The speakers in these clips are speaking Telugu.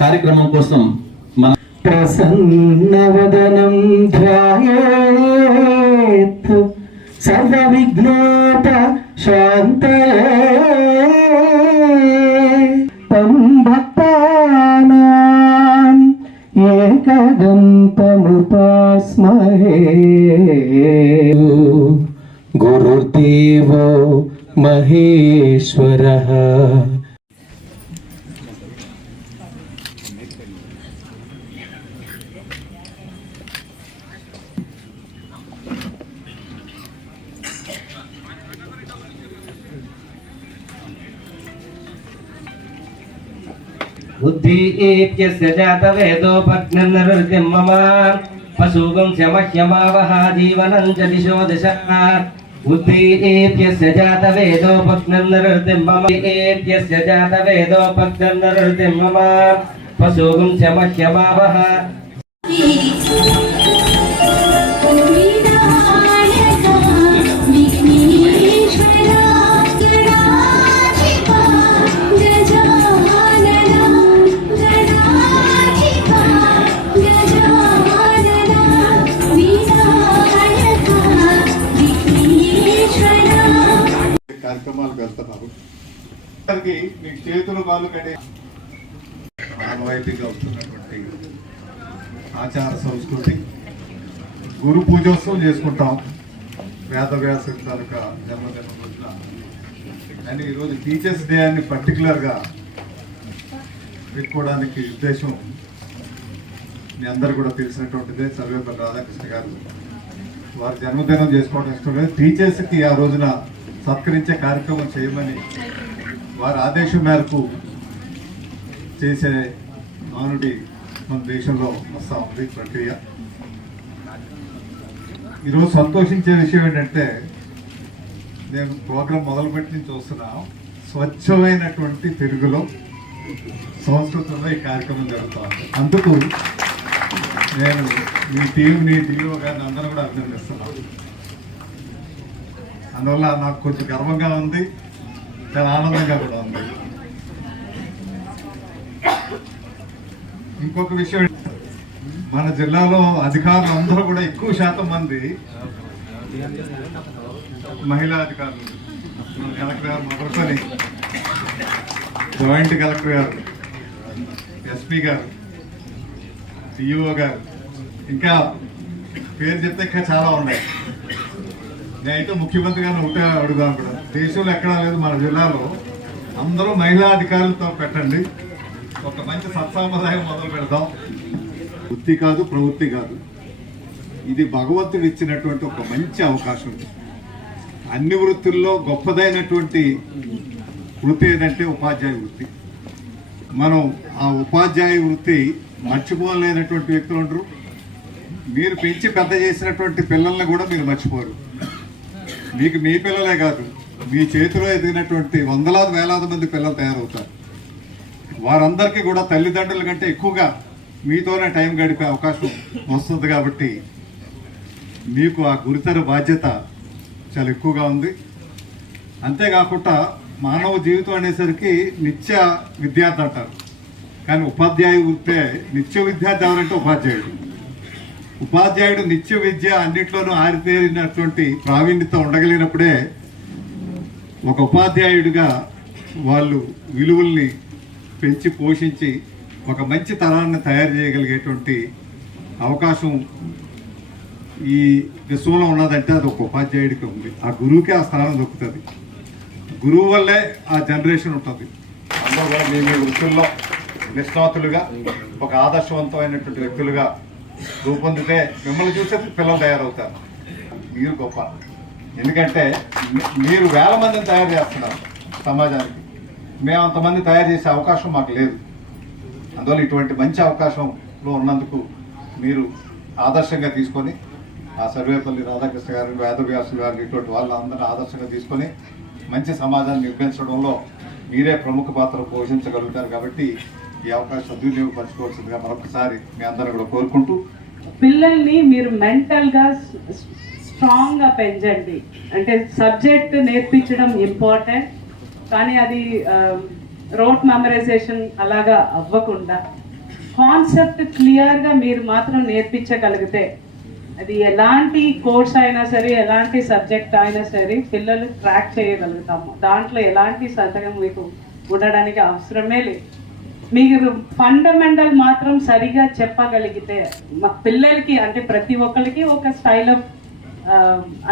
కార్యక్రమం కోసం మన ప్రసన్నవదనం ధ్యాయేత్ సర్వ విఘ్నోప శాంతయే తం భక్తానాం ఏకదంతముపాస్మహే గురుర్దేవో మహేశ్వరః. बुद्धियस्य जातवेदोपज्ञन्नरुतिं मम पशुगं शमह्यमावह जीवनं च दिशो दशः. बुद्धियस्य जातवेदोपज्ञन्नरुतिं मम एत्यस्य जातवेदोपज्ञन्नरुतिं मम पशुगं शमह्यमावह. కార్యక్రమాలు వెళ్తున్నారు. మీకు చేతులు కాళ్ళు కడే ఆనవాయితీగా వస్తున్నటువంటి ఆచార సంస్కృతి గురు పూజోత్సవం చేసుకుంటాం వేదవ్యాస తాలూకా జన్మదినం రోజున. కానీ ఈరోజు టీచర్స్ డే అని పర్టికులర్గా పెట్టుకోవడానికి ఉద్దేశం మీ అందరు కూడా తెలిసినటువంటిదే. సర్వేపల్లి రాధాకృష్ణ గారు వారి జన్మదినం చేసుకోవడం ఇష్టం లేదు. టీచర్స్కి ఆ రోజున సత్కరించే కార్యక్రమం చేయమని వారి ఆదేశం మేరకు చేసే నానుడి మన దేశంలో వస్తూ ఉంది ప్రక్రియ. ఈరోజు సంతోషించే విషయం ఏంటంటే నేను ప్రోగ్రాం మొదలుపెట్టి నుంచి చూస్తున్నా స్వచ్ఛమైనటువంటి తెలుగులో సంస్కృతంలో ఈ కార్యక్రమం జరుగుతుంది. అందుకు నేను మీ టీంని డిఓ గారిని అందరూ కూడా అభినందిస్తున్నాను. అందువల్ల నాకు కొంచెం గర్వంగా ఉంది, చాలా ఆనందంగా కూడా ఉంది. ఇంకొక విషయం, మన జిల్లాలో అధికారులు అందరూ కూడా ఎక్కువ శాతం మంది మహిళా అధికారులు. కలెక్టర్ గారు మొదలుకొని జాయింట్ కలెక్టర్ గారు, ఎస్పీ గారు, డిఓ గారు, ఇంకా పేరు చెప్తే ఇంకా చాలా ఉన్నాయి. నేనైతే ముఖ్యమంత్రి గారిని ఒకటే అడుగుదాం కూడా, దేశంలో ఎక్కడా లేదు మన జిల్లాలో అందరూ మహిళా అధికారులతో పెట్టండి, ఒక మంచి సత్సాంప్రదాయం మొదలు పెడదాం. వృత్తి కాదు, ప్రవృత్తి కాదు, ఇది భగవంతుడు ఇచ్చినటువంటి ఒక మంచి అవకాశం. అన్ని వృత్తుల్లో గొప్పదైనటువంటి వృత్తి ఏంటంటే ఉపాధ్యాయ వృత్తి. మనం ఆ ఉపాధ్యాయ వృత్తి మర్చిపోలేనటువంటి వ్యక్తులు ఉండరు. మీరు పెంచి పెద్ద చేసినటువంటి పిల్లల్ని కూడా మీరు మర్చిపోరు. మీకు మీ పిల్లలే కాదు, మీ చేతిలో ఎదిగినటువంటి వందలాది వేలాది మంది పిల్లలు తయారవుతారు. వారందరికీ కూడా తల్లిదండ్రుల కంటే ఎక్కువగా మీతోనే టైం గడిపే అవకాశం వస్తుంది. కాబట్టి మీకు ఆ గురుతర బాధ్యత చాలా ఎక్కువగా ఉంది. అంతేకాకుండా మానవ జీవితం అనేసరికి నిత్య విద్యార్థి అంటారు, కానీ ఉపాధ్యాయ వృత్తే నిత్య విద్యార్థి ఎవరంటే ఉపాధ్యాయుడు. ఉపాధ్యాయుడు నిత్య విద్య అన్నింటిలోనూ ఆరితేరినటువంటి ప్రావీణ్యత ఉండగలిగినప్పుడే ఒక ఉపాధ్యాయుడిగా వాళ్ళు విలువల్ని పెంచి పోషించి ఒక మంచి తరాన్ని తయారు చేయగలిగేటువంటి అవకాశం ఈ విశ్వంలో ఉన్నదంటే అది ఒక ఉపాధ్యాయుడికి ఉంది. ఆ గురువుకే ఆ స్థానం దొరుకుతుంది. గురువు వల్లే ఆ జనరేషన్ ఉంటుంది. అందరూ కూడా మీ వృత్తుల్లో నిష్ణాతులుగా ఒక ఆదర్శవంతమైనటువంటి వ్యక్తులుగా రూపొందితే మిమ్మల్ని చూసే పిల్లలు తయారవుతారు. మీరు గొప్ప, ఎందుకంటే మీరు వేల మందిని తయారు చేస్తున్నారు సమాజానికి. మేము అంతమంది తయారు చేసే అవకాశం మాకు లేదు. అందువల్ల ఇటువంటి మంచి అవకాశంలో ఉన్నందుకు మీరు ఆదర్శంగా తీసుకొని ఆ సర్వేపల్లి రాధాకృష్ణ గారు, వేదవ్యాసులు గారు, ఇటువంటి వాళ్ళందరినీ ఆదర్శంగా తీసుకొని మంచి సమాజాన్ని నిర్మించడంలో మీరే ప్రముఖ పాత్ర పోషించగలుగుతారు. కాబట్టి ఈ అవకాశం సద్వినియోగపరచుకోవాల్సిందిగా మరొకసారి మీ అందరూ కూడా కోరుకుంటూ, పిల్లల్ని మీరు మెంటల్గా స్ట్రాంగ్గా పెంచండి. అంటే సబ్జెక్ట్ నేర్పించడం ఇంపార్టెంట్, కానీ అది రోట్ మెమరైజేషన్ అలాగా అవ్వకుండా కాన్సెప్ట్ క్లియర్గా మీరు మాత్రం నేర్పించగలిగితే అది ఎలాంటి కోర్స్ అయినా సరే ఎలాంటి సబ్జెక్ట్ అయినా సరే పిల్లలు ట్రాక్ చేయగలుగుతాము. దాంట్లో ఎలాంటి సందేహం మీకు ఉండడానికి అవసరమే లేదు. మీరు ఫండమెంటల్ మాత్రం సరిగా చెప్పగలిగితే పిల్లలకి, అంటే ప్రతి ఒక్కరికి ఒక స్టైల్ ఆఫ్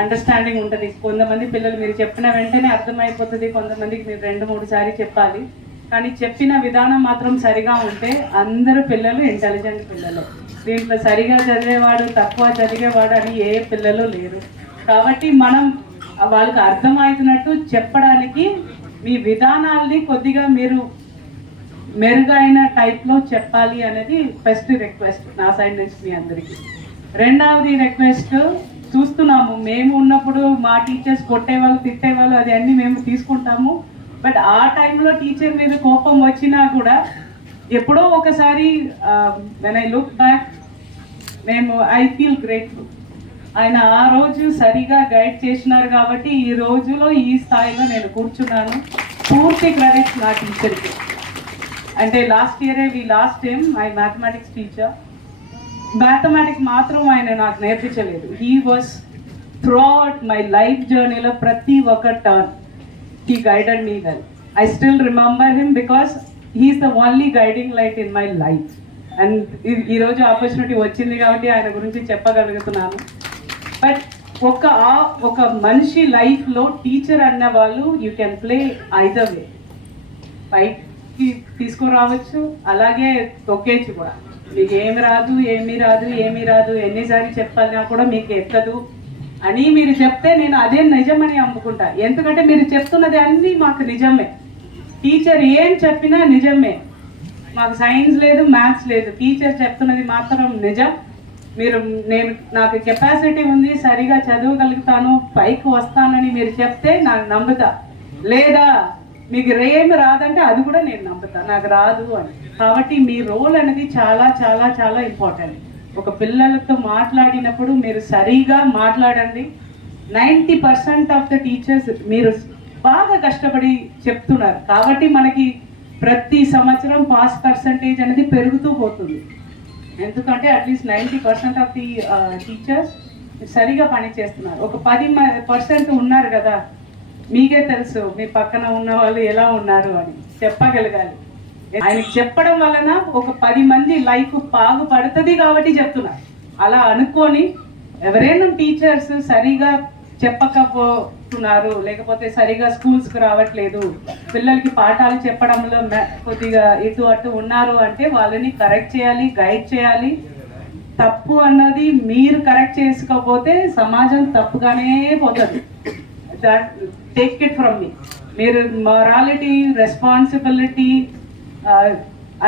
అండర్స్టాండింగ్ ఉంటుంది. కొంతమంది పిల్లలు మీరు చెప్పిన వెంటనే అర్థమైపోతుంది, కొంతమందికి మీరు 2-3 సార్లు చెప్పాలి. కానీ చెప్పిన విధానం మాత్రం సరిగా ఉంటే అందరు పిల్లలు ఇంటెలిజెంట్ పిల్లలు. దీంట్లో సరిగా చదివేవాడు తక్కువ చదివేవాడు అని ఏ పిల్లలు లేరు. కాబట్టి మనం వాళ్ళకి అర్థమవుతున్నట్టు చెప్పడానికి మీ విధానాల్ని కొద్దిగా మీరు మెరుగైన టైప్లో చెప్పాలి అనేది ఫస్ట్ రిక్వెస్ట్ నా సైడ్ నుంచి మీ అందరికీ. రెండవది రిక్వెస్ట్, చూస్తున్నాము మేము ఉన్నప్పుడు మా టీచర్స్ కొట్టేవాళ్ళు తిట్టేవాళ్ళు, అది అన్నీ మేము తీసుకుంటాము. బట్ ఆ టైంలో టీచర్ మీద కోపం వచ్చినా కూడా ఎప్పుడో ఒకసారి when I look back I feel grateful. ఆయన ఆ రోజు సరిగా గైడ్ చేసినారు కాబట్టి ఈ రోజులో ఈ స్థాయిలో నేను కూర్చున్నాను. పూర్తి క్రెడిట్ నా టీచర్కి. అంటే లాస్ట్ ఇయరే last time my mathematics teacher, mathematics మాత్రం ఆయన నాకు నేర్పించలేదు. He was throughout my life జర్నీలో ప్రతి ఒక్క turn he guided me well. I still remember him because he is the only guiding light in my life. And ఈ రోజు ఆపర్చునిటీ వచ్చింది కాబట్టి ఆయన గురించి చెప్పగలుగుతున్నాను. బట్ ఒక మనిషి లైఫ్లో టీచర్ అన్న వాళ్ళు యూ కెన్ ప్లే ఐదర్ వే. పైకి తీసుకురావచ్చు, అలాగే తొక్కేచ్చు కూడా. మీకు ఏమి రాదు ఎన్నిసార్లు చెప్పాలన్నా కూడా మీకు ఎక్కదు అని మీరు చెప్తే నేను అదే నిజమని అమ్ముకుంటా. ఎందుకంటే మీరు చెప్తున్నది అన్నీ మాకు నిజమే. టీచర్ ఏం చెప్పినా నిజమే. మాకు సైన్స్ లేదు, మ్యాథ్స్ లేదు, టీచర్ చెప్తున్నది మాత్రం నిజం. నాకు కెపాసిటీ ఉంది, సరిగా చదవగలుగుతాను, పైకి వస్తానని మీరు చెప్తే నాకు నమ్ముతా. లేదా మీకు ఏమి రాదంటే అది కూడా నేను నమ్ముతా, నాకు రాదు అని. కాబట్టి మీ రోల్ అనేది చాలా చాలా చాలా ఇంపార్టెంట్. ఒక పిల్లలతో మాట్లాడినప్పుడు మీరు సరిగా మాట్లాడండి. 90% ఆఫ్ ద టీచర్స్ మీరు బాగా కష్టపడి చెప్తున్నారు కాబట్టి మనకి ప్రతి సంవత్సరం పాస్ పర్సంటేజ్ అనేది పెరుగుతూ పోతుంది. ఎందుకంటే అట్లీస్ట్ 90% ఆఫ్ ది టీచర్స్ సరిగా పని చేస్తున్నారు. ఒక 10% ఉన్నారు కదా, మీకే తెలుసు మీ పక్కన ఉన్న వాళ్ళు ఎలా ఉన్నారు అని చెప్పగలగాలి. ఆయనకి చెప్పడం వలన ఒక 10 మంది లైఫ్ బాగుపడుతుంది కాబట్టి చెప్తున్నారు. అలా అనుకొని ఎవరైనా టీచర్స్ సరిగా చెప్పకపోతున్నారు, లేకపోతే సరిగా స్కూల్స్కి రావట్లేదు, పిల్లలకి పాఠాలు చెప్పడంలో కొద్దిగా ఇటు అటు ఉన్నారు అంటే వాళ్ళని కరెక్ట్ చేయాలి, గైడ్ చేయాలి. తప్పు అన్నది మీరు కరెక్ట్ చేసుకోకపోతే సమాజం తప్పుగానే పోతుంది. టేక్ ఇట్ ఫ్రమ్ మీ. మీరు మొరాలిటీ, రెస్పాన్సిబిలిటీ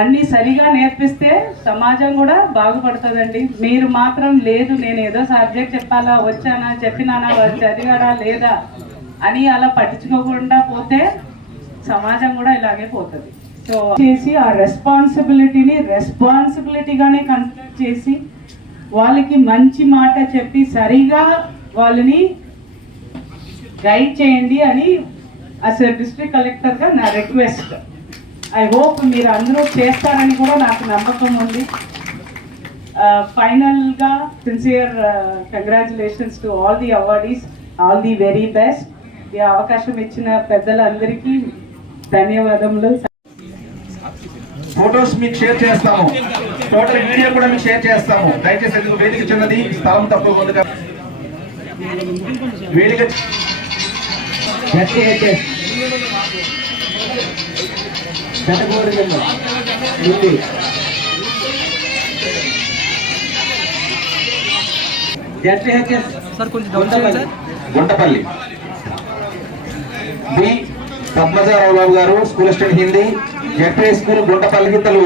అన్నీ సరిగా నేర్పిస్తే సమాజం కూడా బాగుపడుతుందండి. మీరు మాత్రం లేదు నేను ఏదో సబ్జెక్ట్ చెప్పాలా, వచ్చానా, చెప్పినానా, చదివాడా లేదా అని అలా పట్టించుకోకుండా పోతే సమాజం కూడా ఇలాగే పోతుంది. సో చేసి ఆ రెస్పాన్సిబిలిటీగానే కన్సిడర్ చేసి వాళ్ళకి మంచి మాట చెప్పి సరిగా వాళ్ళని గైడ్ చేయండి అని యాజ్ ఎ డిస్ట్రిక్ట్ కలెక్టర్గా నా రిక్వెస్ట్. ఐ హోప్ మీరు అందరూ చేస్తారని కూడా నాకు నమ్మకం ఉంది. ఫైనల్గా sincere congratulations to all the awardees, all the very best. ఈ అవకాశం ఇచ్చిన పెద్దలందరికీ ధన్యవాదములు. ఫోటోస్ మీకు షేర్ చేస్తాము, టోటల్ వీడియో కూడా మీకు షేర్ చేస్తాము. దయచేసి ఎందుకు వేదిక చిన్నది, స్థలం తక్కువ ముందుగా వేదిక గుంటపల్లి బి పద్మజారావు బాబు గారు, school assistant Hindi, ZP school Guntapalli గిత్తలు.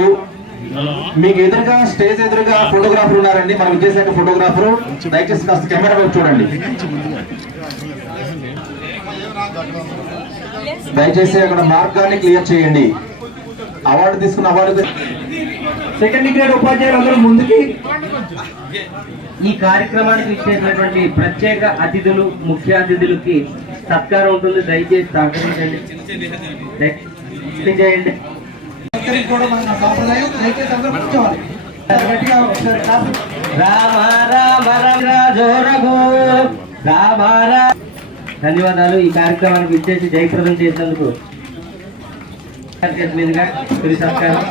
మీకు ఎదురుగా స్టేజ్ ఎదురుగా ఫోటోగ్రాఫర్ ఉన్నారండి, మన విజయశాఖ ఫోటోగ్రాఫర్. దయచేసి కాస్త కెమెరా వైపు చూడండి. దయచేసి అక్కడ మార్గాన్ని క్లియర్ చేయండి. అవార్డు తీసుకున్న అవార్డు సెకండ్ గ్రేడ్ ఉపాధ్యాయులు అందరూ ముందుకి. ఈ కార్యక్రమానికి ఇచ్చేటటువంటి ప్రత్యేక అతిథులు, ముఖ్య అతిథులకి సత్కారం ఉంటుంది. దయచేసి సహకరించండి, చేయండి. సాంప్రదాయం దయచేసి అందరూ కూర్చోవాలి. రామ రామ రాజో రఘు రామ రామ. ధన్యవాదాలు. ఈ కార్యక్రమానికి ఇచ్చేసి జయప్రదం చేసినందుకు మీదుగా తొలి సత్కారం.